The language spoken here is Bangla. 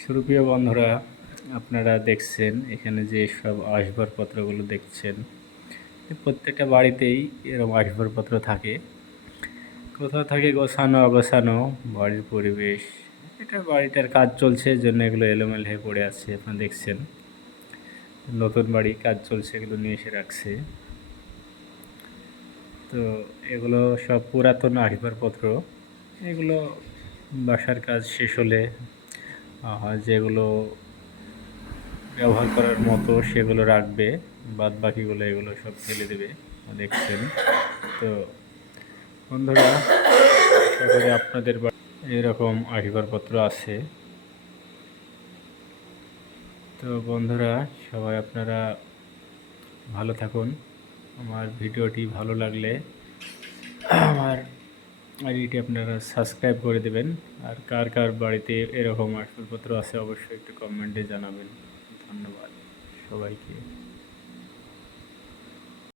সুরপ্রিয় বন্ধুরা, আপনারা দেখছেন এখানে যে সব আসবাবপত্রগুলো দেখছেন। প্রত্যেকটা বাড়িতেই এরকম আসবাবপত্র থাকে। কোথাও থাকে গোছানো, অগোছানো, বাড়ির পরিবেশ, এটা বাড়িটার কাজ চলছে, জন্য এগুলো এলোমেল হয়ে পড়ে আছে, আপনারা দেখছেন। নতুন বাড়ি কাজ চলছে, এগুলো নিয়ে এসে রাখছে। তো এগুলো সব পুরাতন আসবাবপত্র, এগুলো বাসার কাজ শেষ হলে যেগুলো ব্যবহার করার মতো সেগুলো রাখবে বাদ বাকিগুলো এগুলো সব ফেলে দেবে, দেখছেন। তো বন্ধুরা, আশা করি আপনাদের এরকম আসবাবপত্র আছে। তো বন্ধুরা, সবাই আপনারা ভালো থাকুন। আমার ভিডিওটি ভালো লাগলে আমার আইডিটি আপনারা সাবস্ক্রাইব করে দেবেন। আর কার কার বাড়িতে এরকম আসবাবপত্র আছে, অবশ্যই একটু কমেন্টে জানাবেন। ধন্যবাদ সবাইকে।